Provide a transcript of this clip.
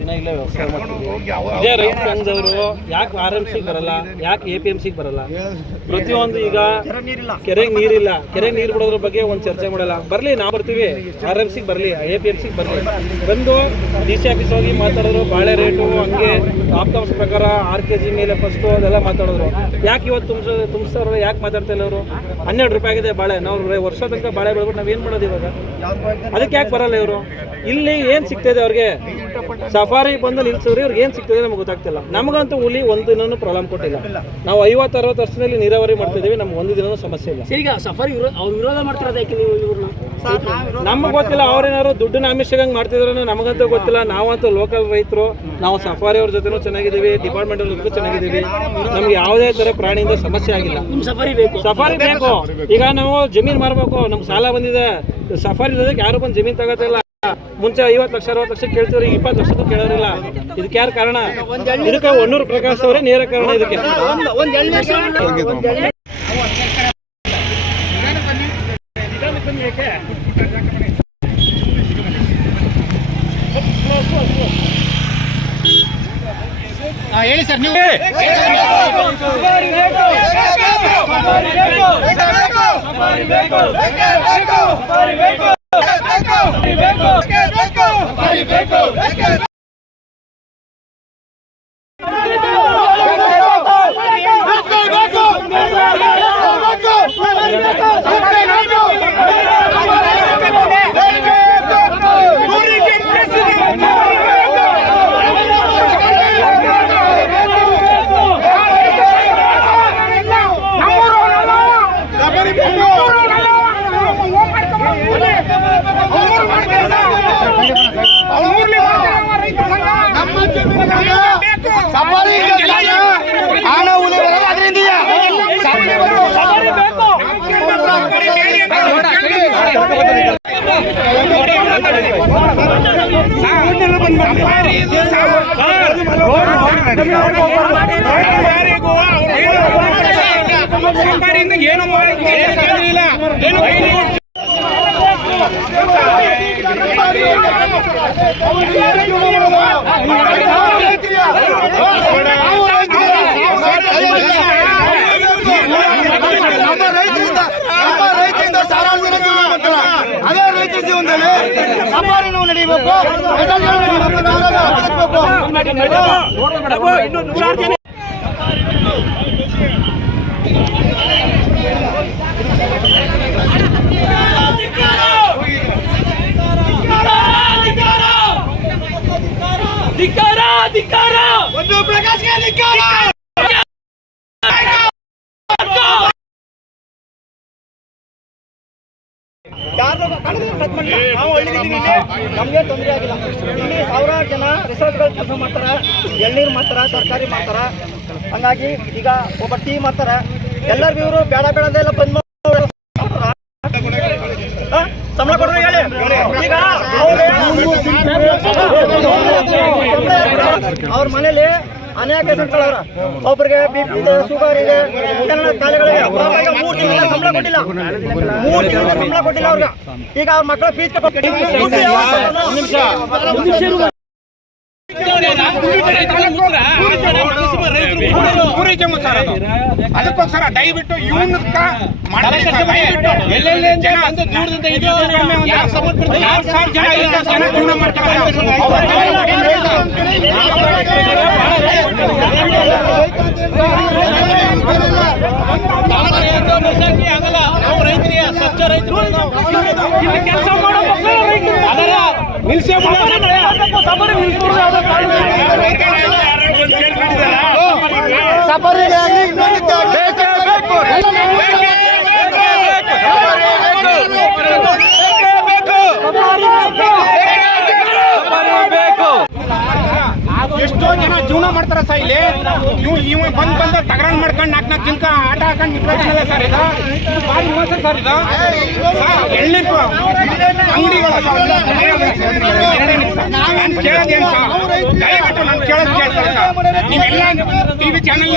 ದಿನ ಇಲ್ಲೇ ವ್ಯವಸಾಯ ಮಾಡ್ತೀವಿ. ಇದೇ ರೈತ ಸಂಘದವರು ಯಾಕೆ RMC ಬರಲ್ಲ, ಯಾಕೆ APMC ಬರಲ್ಲ? ಪ್ರತಿಯೊಂದು ಈಗ ಕೆರೆಗೆ ನೀರಿಲ್ಲ, ಕೆರೆಗೆ ನೀರು ಬಿಡೋದ್ರ ಬಗ್ಗೆ ಒಂದು ಚರ್ಚೆ ಮಾಡಲ್ಲ. ಬರಲಿ, ನಾವು ಬರ್ತೀವಿ, RMC ಬರಲಿ, APMC ಬರಲಿ, ಬಂದು DC ಆಫೀಸ್ ಹೋಗಿ ಮಾತಾಡಿದ್ರು. ಬಾಳೆ ರೇಟು ಹಂಗೆ ಆಪ್ತಾಂಶ ಪ್ರಕಾರ 6 kg ಮೇಲೆ ಫಸ್ಟು ಅದೆಲ್ಲ ಮಾತಾಡಿದ್ರು. ಯಾಕೆ ಇವತ್ತು ತುಂಬಿಸ್ತಾರ, ಯಾಕೆ ಮಾತಾಡ್ತಾ ಇಲ್ಲ ಅವರು? 12 ರೂಪಾಯಿ ಆಗಿದೆ ಬಾಳೆ. ನಾವು ವರ್ಷ ತನಕ ಬಾಳೆ ಬೆಳೆದ್ಬಿಟ್ಟು ನಾವೇನು ಮಾಡೋದು ಇವಾಗ? ಅದಕ್ಕೆ ಯಾಕೆ ಬರಲ್ಲ ಇವರು? ಇಲ್ಲಿ ಏನು ಸಿಗ್ತದೆ ಅವ್ರಿಗೆ? ಸಫಾರಿ ಬಂದು ನಿಲ್ಸಿದ್ರೆ ಇವ್ರಿಗೆ ಏನು ಸಿಗ್ತದೆ ನಮ್ಗೆ ಗೊತ್ತಾಗ್ತಿಲ್ಲ. ನಮಗಂತೂ ಹುಲಿ ಒಂದು ದಿನನೂ ಪ್ರಾಬ್ಲಮ್ ಕೊಟ್ಟಿಲ್ಲ. ನಾವು 50-60 ವರ್ಷದಲ್ಲಿ ನೀರಾವರಿ ಮಾಡ್ತಿದ್ದೀವಿ, ನಮ್ಗೆ ಒಂದು ದಿನನೂ ಸಮಸ್ಯೆ ಇಲ್ಲ. ಈಗ ಸಫಾರಿ ಅವ್ರು ವಿರೋಧ ಮಾಡ್ತಿರೋದು ಯಾಕೆ ನೀವು ಇವ್ರನ್ನ? ನಮ್ಗೆ ಗೊತ್ತಿಲ್ಲ, ಅವ್ರೇನಾದ್ರು ದುಡ್ಡಿನ ಆಮಿಷಗಂಗೆ ಮಾಡ್ತಿದ್ರು ನಮಗಂತೂ ಗೊತ್ತಿಲ್ಲ. ನಾವಂತೂ ಲೋಕಲ್ ರೈತರು, ನಾವು ಸಫಾರಿ ಅವ್ರ ಜೊತೆನೂ ಚೆನ್ನಾಗಿದ್ದೀವಿ, ಡಿಪಾರ್ಟ್ಮೆಂಟ್ ಅವ್ರ ಜೊತೆ ಚೆನ್ನಾಗಿದ್ದೀವಿ. ನಮ್ಗೆ ಯಾವುದೇ ಥರ ಪ್ರಾಣಿಯಿಂದ ಸಮಸ್ಯೆ ಆಗಿಲ್ಲ. ಸಫಾರಿ ಬೇಕು, ಸಫಾರಿ ಬೇಕು. ಈಗ ನಾವು ಜಮೀನು ಮಾರಬೇಕು, ನಮ್ಗೆ ಸಾಲ ಬಂದಿದೆ. ಸಫಾರಿ ಇರೋದಕ್ಕೆ ಯಾರು ಬಂದು ಜಮೀನು ತಗೋತಿಲ್ಲ. ಮುಂಚೆ 50 ಲಕ್ಷ 60 ಲಕ್ಷ ಕೇಳ್ತೀವ್ರಿ, 20 ಲಕ್ಷಕ್ಕೂ ಕೇಳೋರಿಲ್ಲ. ಇದಕ್ಕೆ ಯಾರು ಕಾರಣ? ಇದಕ್ಕೆ ಹೊನ್ನೂರು ಪ್ರಕಾಶ್ ಅವರೇ ನೇರ ಕಾರಣ. ಇದಕ್ಕೆ ಹೇಳಿ ಸರ್ ನೀವು. ಅದೇ ರೈತ ಜೀವನದಲ್ಲಿ ಸಫಾರಿನೂ ನಡೀಬೇಕು. ಒಂದು ಪ್ರಕಾಶ್ಗೆ ಧಿಕ್ಕಾರ. ನಾವು ಹಳ್ಳಿಗಿದ್ದೀವಿ, ನಮಗೆ ತೊಂದರೆ ಆಗಿಲ್ಲ. ಇಲ್ಲಿ ಸಾವಿರಾರು ಜನ ರಿಸರ್ಚ್ಗಳು ಕೆಲಸ ಮಾಡ್ತಾರೆ, ಎಳ್ನೀರು ಮಾಡ್ತಾರೆ, ತರಕಾರಿ ಮಾಡ್ತಾರೆ. ಹಂಗಾಗಿ ಈಗ ಒಬ್ಬ ಟೀ ಮಾಡ್ತಾರೆ. ಎಲ್ಲರಿಗೂ ಇವರು ಬೇಡ ಬೇಡದೆಲ್ಲ ಬಂದ್ ಸಂಬಳ ಕೊಡ್ರಿ ಹೇಳಿ. ಈಗ ಅವ್ರ ಮನೇಲಿ ಅನೇಕ ಹೆಸರುಗಳವ್ರ, ಒಬ್ಬರಿಗೆ BP ಇದೆ, ಶುಗರ್ ಇದೆ, ಕಾಯಿಲೆಗಳಿದೆ. 3 ತಿಂಗಳ ಸಂಬಳ ಕೊಟ್ಟಿಲ್ಲ, 3 ತಿಂಗಳ ಸಂಬಳ ಕೊಟ್ಟಿಲ್ಲ ಅವ್ರಿಗೆ. ಈಗ ಅವ್ರ ಮಕ್ಕಳ ಫೀಸ್ ಅದಕ್ಕೋಸ್ಕರ ದಯವಿಟ್ಟು ಇವನಕ್ಕ ಜೀವನ ಮಾಡ್ತಾರೆ. ನಾವು ರೈತರಿಗೆ ಸ್ವಚ್ಛ ರೈತರು ಕೆಲಸ ಮಾಡೋ ನಿಲ್ಸೇ ಎಷ್ಟೋ ಜನ ಜೀವನ ಮಾಡ್ತಾರ ಸರ್ ಇಲ್ಲಿ. ಇವ್ ಬಂದ ತಗರಾನ್ ಮಾಡ್ಕೊಂಡು 4 ದಿನಕ ಆಟ ಹಾಕೊಂಡು ನಿಂತ್ಕೊಂಡಿಲ್ಲ ಸರ್. ಇದು ಭಾರಿ ಮೋಸ ಸರ್. ಇದು ಎಳ್ನೀರು ಅಂಗಡಿಗಳು ನಾನು ಕೇಳೋದೇನು ಸರ್, ದಯವಿಟ್ಟು ನಾನು ಕೇಳೋದು ಕೇಳ್ತಾರೆ ಸರ್. ನೀವೆಲ್ಲ TV ಚಾನಲ್